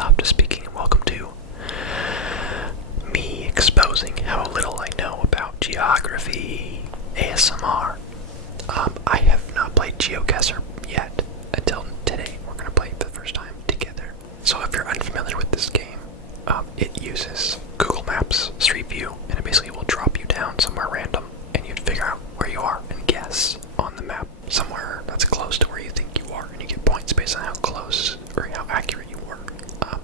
stop to speaking, and welcome to me exposing how little I know about geography ASMR. I have not played Geoguessr yet until today. We're going to play it for the first time together. So if you're unfamiliar with this game, it uses Google Maps Street View, and it basically will drop you down somewhere random, and you'd figure out where you are and guess on the map somewhere that's close to where you think you are, and you get points based on how close or how accurate you were.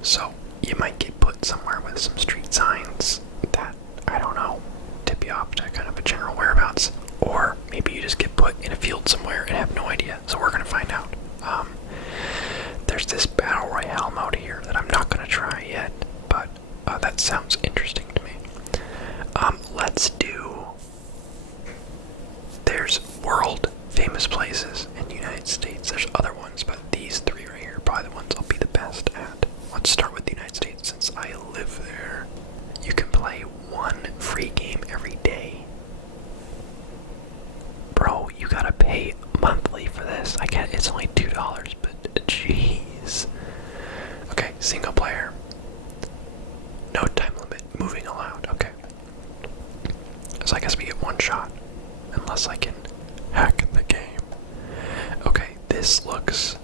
So you might get put somewhere with some street signs that, I don't know, tip you off to kind of a general whereabouts, or maybe you just get put in a field somewhere and have no idea. So we're going to find out. There's this battle royale mode here that I'm not going to try yet, but that sounds interesting to me. Let's do, there's world famous places in the United States. There's other ones, but these three right here are probably the ones I'll be the best at. Let's start with the United States since I live there. You can play one free game every day. Bro, you gotta pay monthly for this. I get it's only $2, but jeez. Okay, single player. No time limit. Moving allowed. Okay. So I guess we get one shot. Unless I can hack the game. Okay, this looks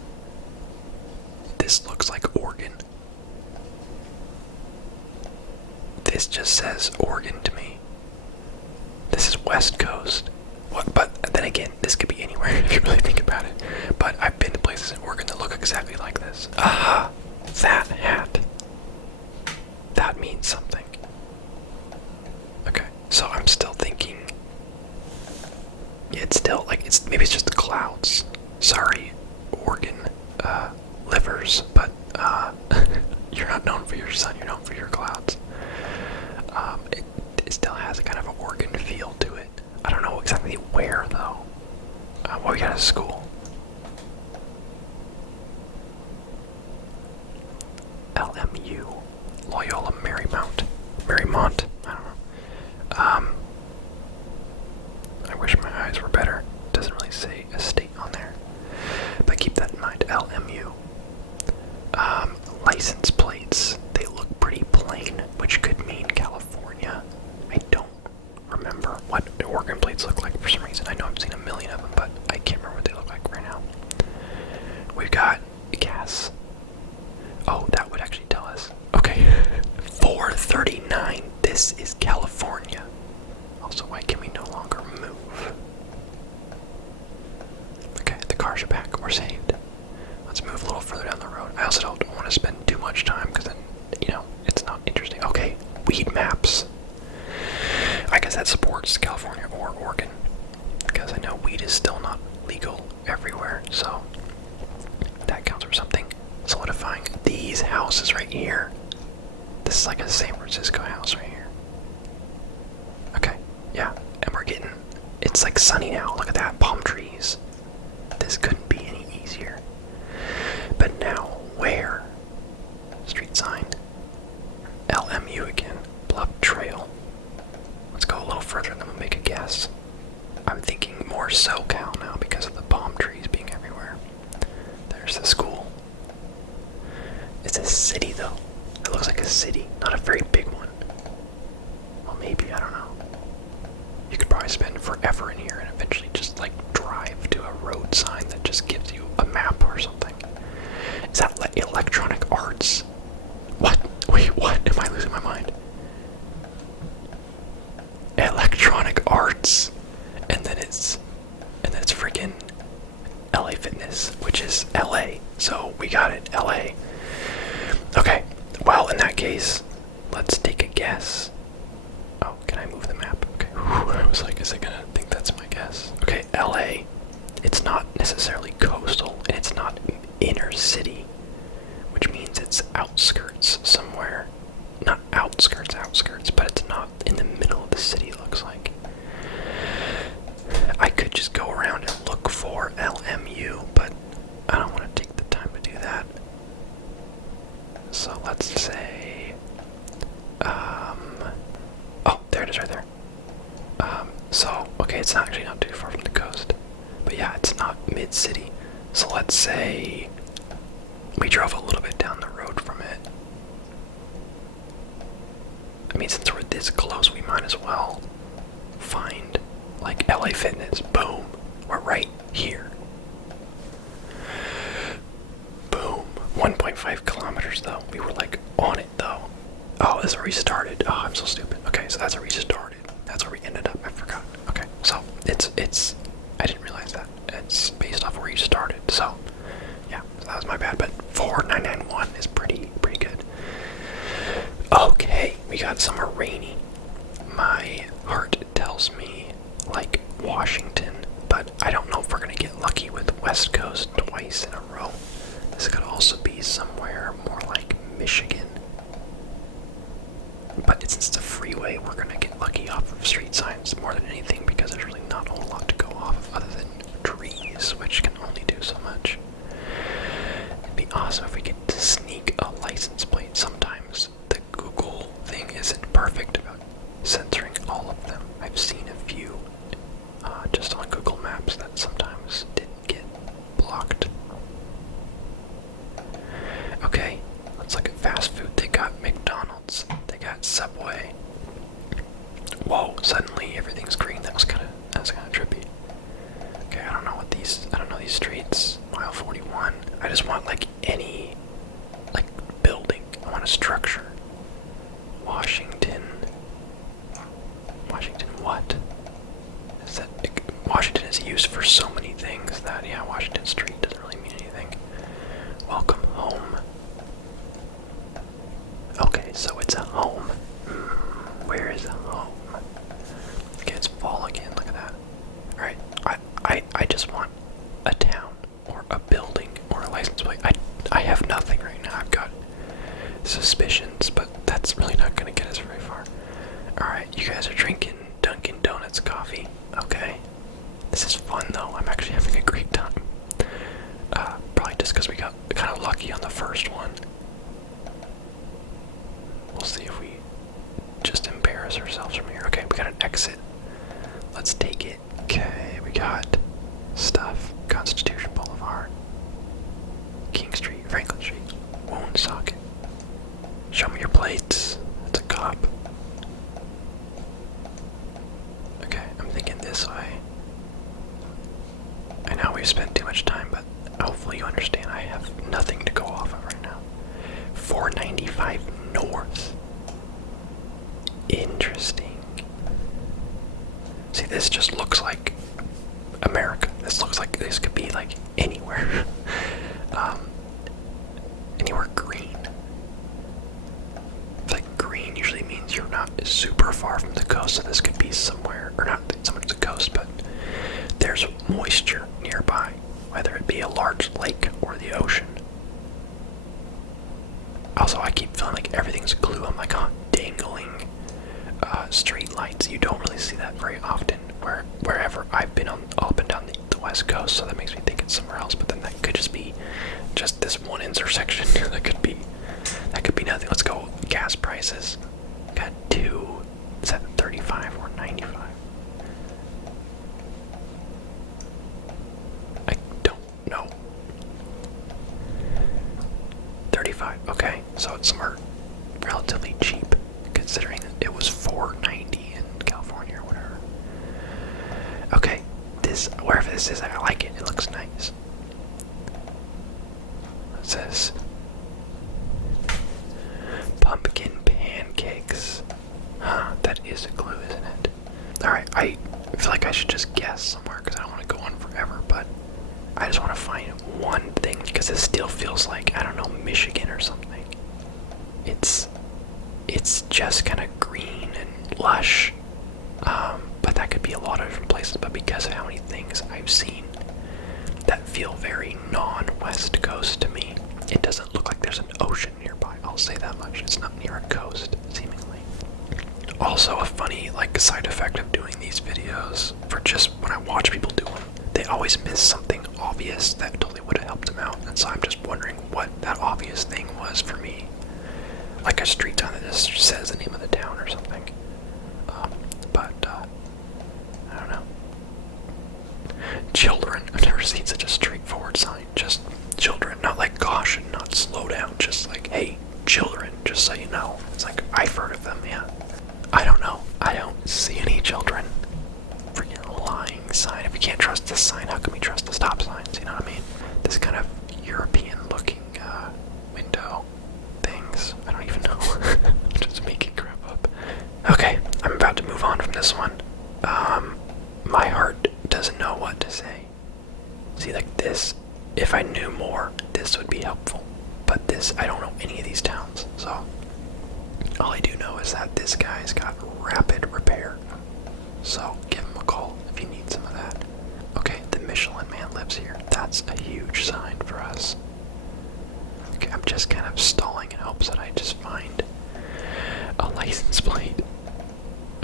like Oregon. This just says Oregon to me. This is West Coast. What? But then again, this could be anywhere if you really think about it. But I've been to places in Oregon that look exactly like this. Aha! That hat. That means something. Okay, so I'm still thinking. It's still like maybe it's just the clouds. Sorry, Oregon livers, but you're not known for your sun. You're known for your clouds. It still has a kind of an Oregon feel to it. I don't know exactly where though. Well, we got a school. LMU, Loyola Marymount. Marymount. I don't know. I wish my eyes were better. It doesn't really say a state on there. But keep that in mind. LMU. License plates. They look pretty plain, which could mean California. I don't remember what the Oregon plates look like for some reason. I know I've seen a million of them, but I can't remember what they look like right now. We've got gas. Oh, that would actually tell us. Okay. 439. This is California. Also, why can we no longer move? Okay, the cars are back. We're saved. Let's move a little further down the road. I also don't want to spend too much time because then, it's not interesting. Okay, weed maps. I guess that supports California or Oregon because I know weed is still not legal everywhere, so that counts for something. Solidifying these houses right here. This is like a San Francisco house right here. Okay, yeah, and we're getting, it's like sunny now. Look at that, palm trees. This couldn't be any easier. But now, where? Street sign. LMU again. Bluff Trail. Let's go a little further and then we'll make a guess. I'm thinking more SoCal now because of the palm trees being everywhere. There's the school. It's a city though. It looks like a city, not a very big one. Well, maybe, I don't know. You could probably spend forever in here and eventually just like drive to a road sign that just gives you a map or something. Is that like electronic arts? What? Wait, what? Am I losing my mind? Electronic arts. And then it's freaking LA Fitness, which is LA. So we got it, LA. Okay, well, in that case, let's take a guess. Oh, can I move the map? Okay, I was like, is it gonna think that's my guess? Okay, LA. It's not necessarily coastal, and it's not inner city, which means it's outskirts somewhere. Not outskirts, but it's not in the middle of the city, it looks like. I could just go around and look for LMU, but I don't want to take the time to do that. So let's say, oh, there it is right there. So, okay, it's actually not too far from the coast, but yeah, it's not mid-city. So let's say we drove a little bit down the road from it. mean, since we're this close, we might as well find, like, LA Fitness. Boom. We're right here. Boom. 1.5 kilometers, though. We were, like, on it, though. Oh, this is where we started. Oh, I'm so stupid. Okay, so that's where we started. That's where we ended up. I forgot. Okay, so it's, I didn't realize that. It's based off where you started, so, yeah, so that was my bad, but 4991 is pretty good. Okay, we got somewhere rainy. My heart tells me, like, Washington, but I don't know if we're gonna get lucky with West Coast twice in a row. This could also be somewhere more like Michigan. But since it's a freeway, we're gonna get lucky off of street signs more than anything because there's really not a whole lot to go off of other than trees, which can only do so much. It'd be awesome if we could sneak a license plate. Sometimes the Google thing isn't perfect about censoring all of them. I've seen a few just on Google Maps that sometimes didn't get blocked. Okay, let's look at fast food. They got McDonald's, they got Subway. Whoa, suddenly everything's green. That's kind of trippy. Okay, I don't know these streets. Mile 41. I just want like any building. I want a structure. Washington what? Is that Washington is used for so many things that, yeah, Washington Street doesn't really mean anything. Welcome home. Okay, so it's a home. Where is a home? Okay, it's fall again. Look at that. Alright, I just want a town or a building or a license plate. I have nothing right now. I've got suspicions, but that's really not going to get us very far. Alright, you guys are drinking Dunkin' Donuts coffee. Okay. This is fun, though. I'm actually having a great time. Probably just because we got kind of lucky on the first one. We'll see if we just embarrass ourselves from here. Okay, we got an exit. Let's take it. Okay, we got stuff. Constitution Boulevard. King Street, Franklin Street. Woonsocket. Show me your plates. That's a cop. Okay, I'm thinking this way. I know we've spent too much time, but hopefully you understand I have nothing to go off of right now. 495 North. Interesting. See, this just looks like America. This looks like this could be like anywhere. Anywhere green. Like green usually means you're not super far from the coast, so this could be somewhere, or not so much the coast, but there's moisture nearby, whether it be a large lake or the ocean. Also, I keep feeling like everything's glue. I'm like, dangling street lights. You don't really see that very often wherever I've been up and down the west coast, so that makes me think it's somewhere else, but then that could just be just this one intersection. that could be nothing. Let's go gas prices. Got two. Is that 35 or 95? I don't know. 35. Okay, so it's somewhere relatively cheap considering that it was $4.90 in California or whatever. Okay, wherever this is, I like it. It looks nice. It says pumpkin pancakes. Huh, that is a clue, isn't it? Alright, I feel like I should just guess somewhere because I don't want to go on forever, but I just want to find one thing because it still feels like, I don't know, Michigan or something. It's just kind of green and lush, but that could be a lot of different places, but because of how many things I've seen that feel very non-West Coast to me, it doesn't look like there's an ocean nearby. I'll say that much. It's not near a coast, seemingly. Also, a funny side effect of doing these videos, for just when I watch people do them, they always miss something obvious that totally would have helped them out, and so I'm just wondering what that obvious thing was for me. Like a street sign that just says the name of the town or something. I don't know. Children. I've never seen such a straightforward sign. Just children. Not like caution, not slow down. Just like, hey, children, just so you know. It's like, I've heard of them, yeah. this one. My heart doesn't know what to say. See, like this, if I knew more, this would be helpful. But this, I don't know any of these towns, so all I do know is that this guy's got rapid repair. So give him a call if you need some of that. Okay, the Michelin Man lives here. That's a huge sign for us. Okay, I'm just kind of stalling in hopes that I just find a license plate.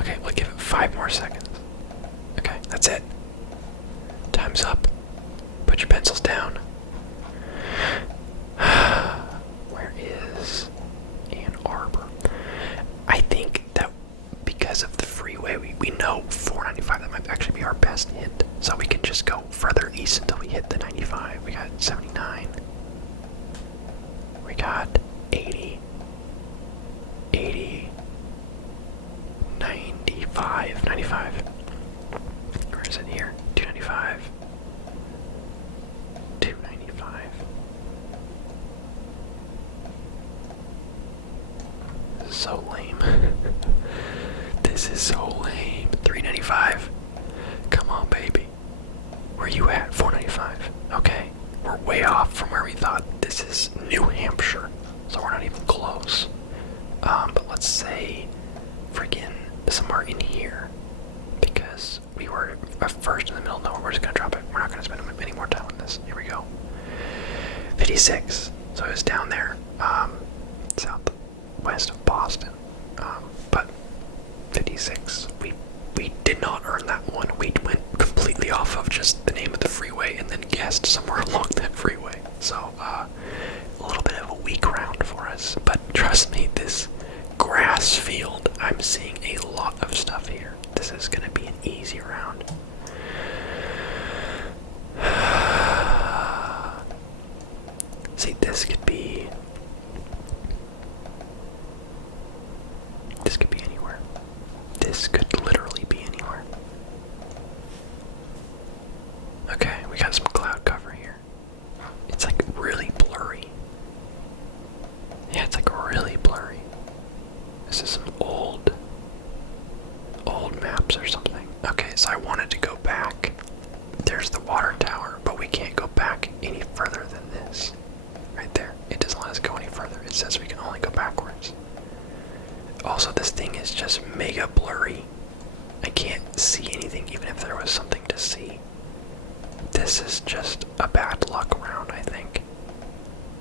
Okay, we'll give it 5 more seconds. Okay, that's it. Time's up. Put your pencils down. Where is Ann Arbor? I think that because of the freeway, we know 495, that might actually be our best hit. So we can just go further east until we hit the 95. We got 79. We got 80. 80. 95. 95. Where is it here? 295. 295. This is so lame. This is so lame. 395. Come on, baby. Where you at? 495. Okay. We're way off from where we thought. This is New Hampshire, so we're not even close. But let's say freaking somewhere in here, because we were first in the middle of nowhere. We're just gonna drop it. We're not gonna spend any more time on this. Here we go. 56. So it was down there, southwest of Boston. But 56. We did not earn that one. We went completely off of just the name of the freeway and then guessed somewhere along that freeway. So a little bit of a weak round for us. But trust me, this grass field, I'm seeing a lot of stuff here. This is gonna be an easy round. See, this could be anywhere. This could literally be anywhere. Okay, we got some cloud cover here. It's like really blurry. Yeah, it's like really blurry. This is some old maps or something. Okay, so I wanted to go back. There's the water tower, but we can't go back any further than this. Right there. It doesn't let us go any further. It says we can only go backwards. Also, this thing is just mega blurry. I can't see anything, even if there was something to see. This is just a bad luck round, I think.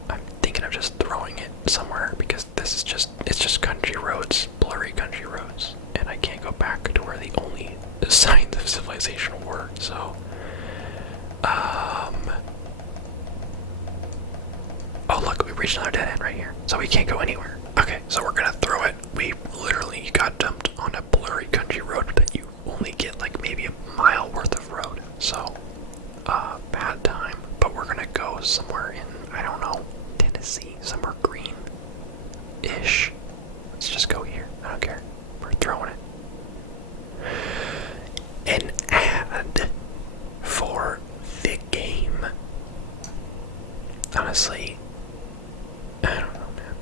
I'm thinking of just throwing it somewhere, because this is it's just country roads, blurry country roads, and I can't go back to where the only signs of civilization were, so, oh look, we reached another dead end right here, so we can't go anywhere. Okay, so we're gonna throw it. We literally got dumped on a blurry country road that you only get like maybe a mile worth of road, so, bad time, but we're gonna go somewhere in, I don't know, Tennessee, somewhere green-ish. Let's just go here. I don't care. We're throwing it. An ad for the game. Honestly, I don't know, man.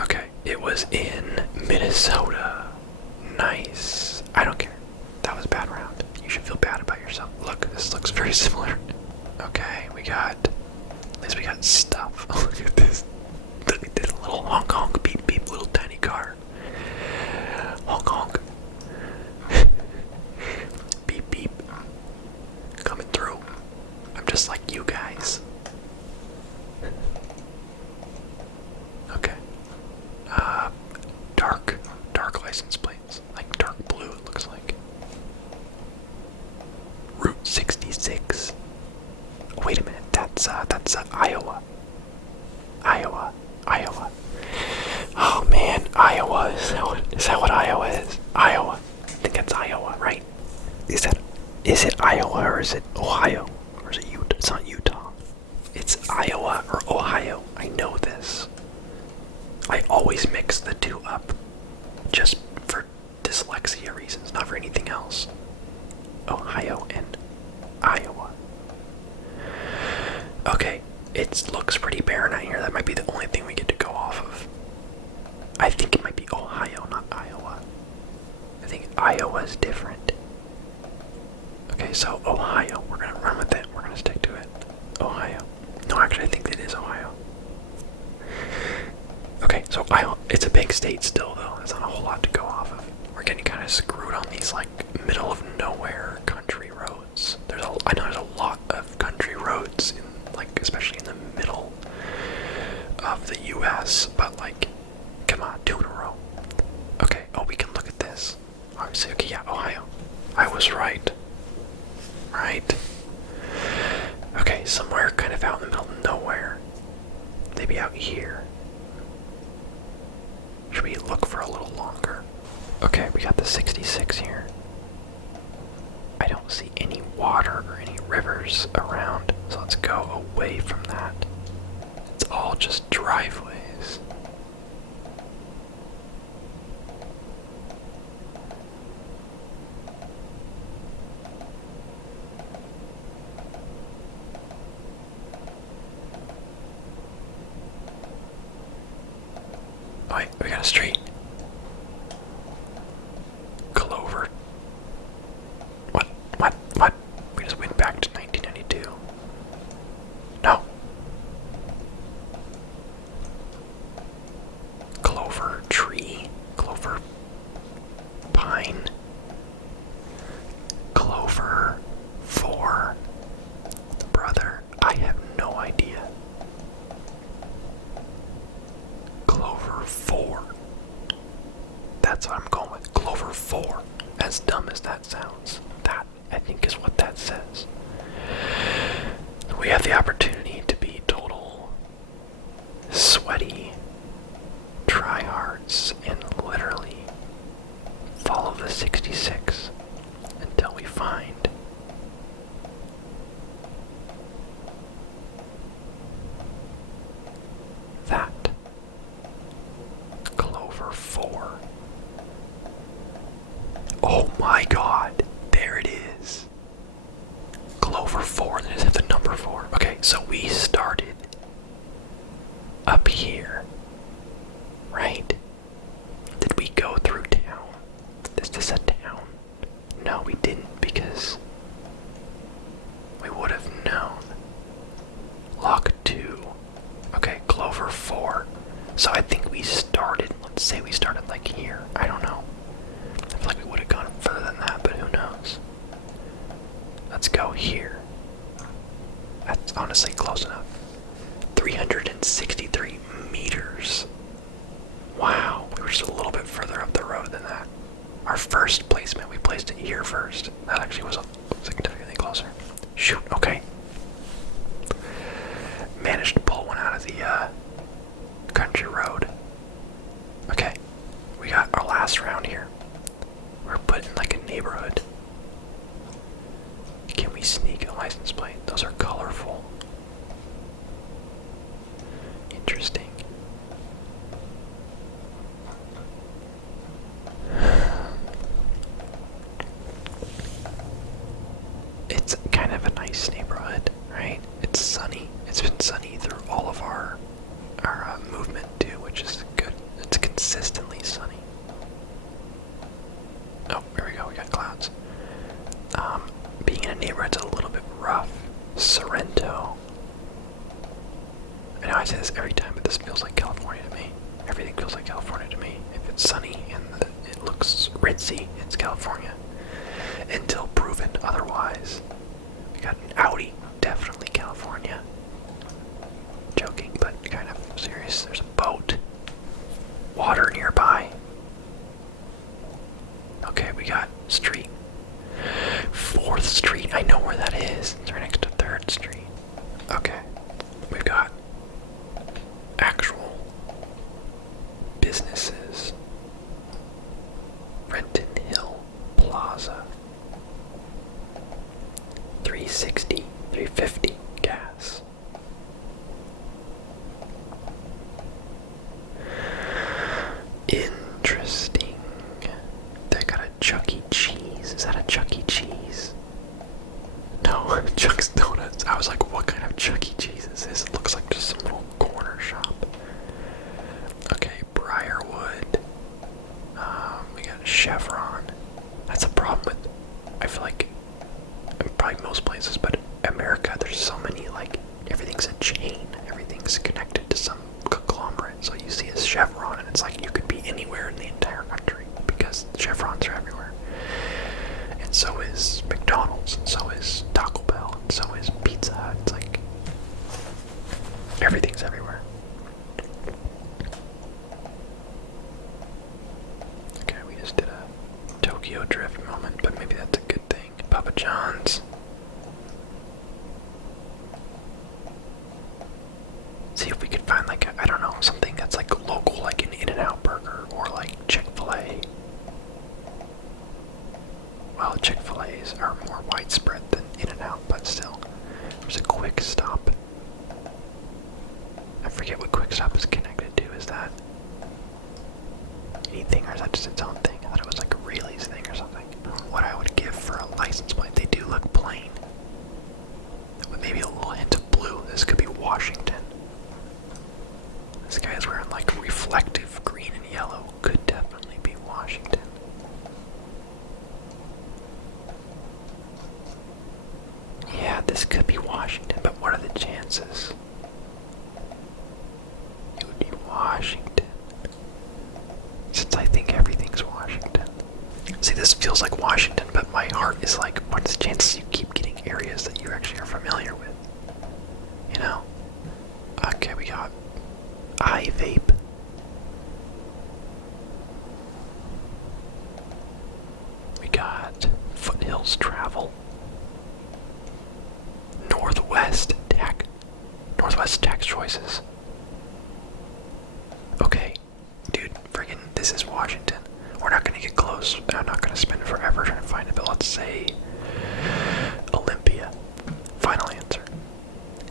Okay, it was in Minnesota. Nice. I don't care. That was a bad round. You should feel bad about yourself. Look, this looks very similar. Okay, at least we got stuff. Look at this. Look at this little honk honk beep beep little tiny car. Honk honk. Beep beep. Coming through. I'm just like you guys. Okay. Dark license plates. Like dark blue, it looks like. Route 66. Oh, wait a minute, that's Iowa. Iowa. Oh man, Iowa. Is that what Iowa is? Iowa. I think that's Iowa, right? Is it Iowa or is it Ohio? Or is it Utah? It's not Utah. It's Iowa or Ohio. I know this. I always mix the two up. Just for dyslexia reasons, not for anything else. Ohio and Iowa. Okay, it looks pretty barren out here. That might be the only thing we get to go off of. I think it might be Ohio, not Iowa. I think Iowa's It's a big state still, though. There's not a whole lot to go off of. We're getting kind of screwed on these, like, middle of nowhere country roads. I know there's a lot of country roads, especially in the middle of the U.S., but, like, come on, 2 in a row. Okay, oh, we can look at this. Obviously, okay, yeah, Ohio. I was right. Right? Okay, somewhere kind of out in the middle of nowhere. Maybe out here. Should we look for a little longer? Okay, we got the 66 here. I don't see any water or any rivers around, so let's go away from that. It's all just driveways. Oh, wait, we got a street. Clover. What? We just went back to 1992. No. Clover tree. Clover pine. Clover 4. Brother, I have no idea. Clover 4. That's what I'm going with. Clover 4. As dumb as that sounds, that, I think, is what that says. We have the opportunity to be total sweaty tryhards and literally follow the 66 until we find that. Clover 4. Oh my god, there it is. Clover 4, then just hit the number 4. Okay, so we started up here, right? Did we go through town? Is this a town? No, we didn't, because we would have known. Lock 2. Okay, Clover 4. So I think we started, let's say we started like here. I don't know. I feel like we would have gone further than that, but who knows? Let's go here. That's honestly close enough. 363 meters. Wow, we were just a little bit further up the road than that. Our first placement, we placed it here first. That actually was significantly closer. Shoot, okay. Managed to pull one out of the country road. Okay, we got our last round here. We're put in like a neighborhood. Can we sneak a license plate? Those are colorful. Interesting. It's kind of a nice neighborhood, right? It's sunny. It's been sunny through all of our movement too, which is good. It's consistently sunny. Oh, here we go. We got clouds. Being in a neighborhood's a little bit rough. Sorrento. I know I say this every time, but this feels like California to me. Everything feels like California to me. If it's sunny and it looks ritzy, it's California. Until proven otherwise. We got an Audi. Definitely California. Joking, but kind of serious. There's a boat. Water nearby. Okay, we got street. 4th Street. I know where that is. It's right next to 3rd Street. Okay. We've got actual businesses. Renton Hill Plaza. 360, 350 gas. Interesting. They got a Chuck E. Cheese. Is that a Chuck E. Cheese? No, Chuck's Donuts. I was like, what kind of Chuck E. Cheese is this? It looks like just some little corner shop. Okay, Briarwood. We got Chevron. That's a problem with, I feel like, probably most places, but America, there's so many, like, everything's a chain. Everything's connected to some conglomerate. So you see a Chevron and It's like you could be anywhere in the entire country because chevrons are everywhere. And so is McDonald's, and so is Taco Bell, and so is Pizza Hut. It's like everything's everywhere. Okay, we just did a Tokyo drift moment, but maybe that's a good thing. Papa John's. See if we could find like I don't know, something that's like local, like an In-N-Out burger or like Chick-fil-A. Well, Chick-fil-A's are more widespread than In-N-Out, but still. There's a Quick Stop. I forget what Quick Stop is connected to. Is that anything or is that just its own thing? I thought it was like a Rayleigh's thing or something. What I would give for a license plate, they do look plain. With maybe a little hint of blue. This could be Washington. This guy's wearing like reflective green and yellow. Could definitely be Washington. Yeah, this could be Washington, but what are the chances? It would be Washington. Since I think everything's Washington. See, this feels like Washington, but my heart is like, what's the chances you keep getting areas that you actually are familiar with? You know? Okay, we got iVape. We got Foothills Travel. Northwest Tax Choices. Okay, dude, friggin' this is Washington. We're not gonna get close, and I'm not gonna spend forever trying to find it, but let's say Olympia. Final answer.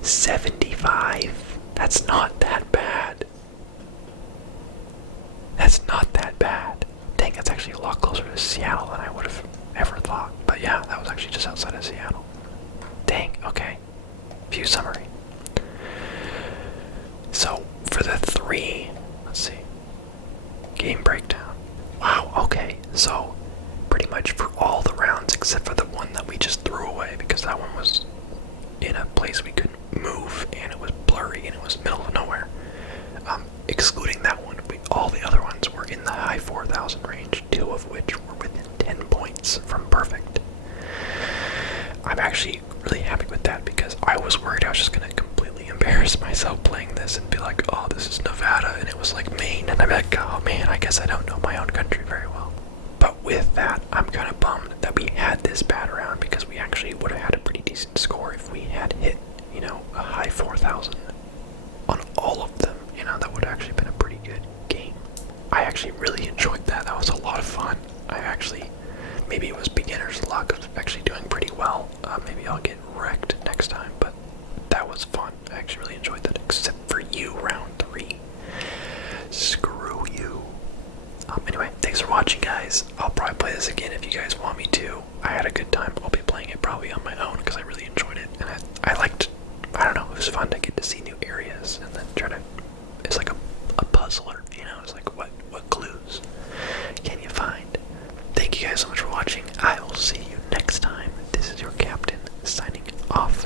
75. That's not that bad. That's not that bad. Dang, that's actually a lot closer to Seattle than I would have ever thought. But yeah, that was actually just outside of Seattle. Dang, okay. View summary. So, for the 3, let's see. Game breakdown. Wow, okay. So, pretty much for all the rounds except for the one that we just threw away because that one was in a place we couldn't move and it was blurry and it was middle of nowhere. Excluding that one, all the other ones were in the high 4,000 range, 2 of which were within 10 points from perfect. I'm actually really happy with that because I was worried I was just going to completely embarrass myself playing this and be like, oh, this is Nevada, and it was like Maine, and I'd be like, oh man, I guess I don't know my own country very well. But with that, I'm kind of bummed that we had this bad round because we actually would have had a pretty decent score if we had hit, you know, a high 4,000 on all of them. You know, that would have actually been a pretty good game. I actually really enjoyed that. That was a lot of fun. Maybe it was beginner's luck of actually doing pretty well. Maybe I'll get wrecked next time, but that was fun. I actually really enjoyed that, except for you, round 3. Screw you. Anyway, thanks for watching, guys. I'll probably play this again if you guys want me to. I had a good time. I'll be playing it probably on my own because I really enjoyed it. And I liked, I don't know, it was fun to get to see new areas and then try to, it's like a puzzler, you know? It's like, what clues can you find? Thank you guys so much for watching. I will see you next time. This is your captain signing off.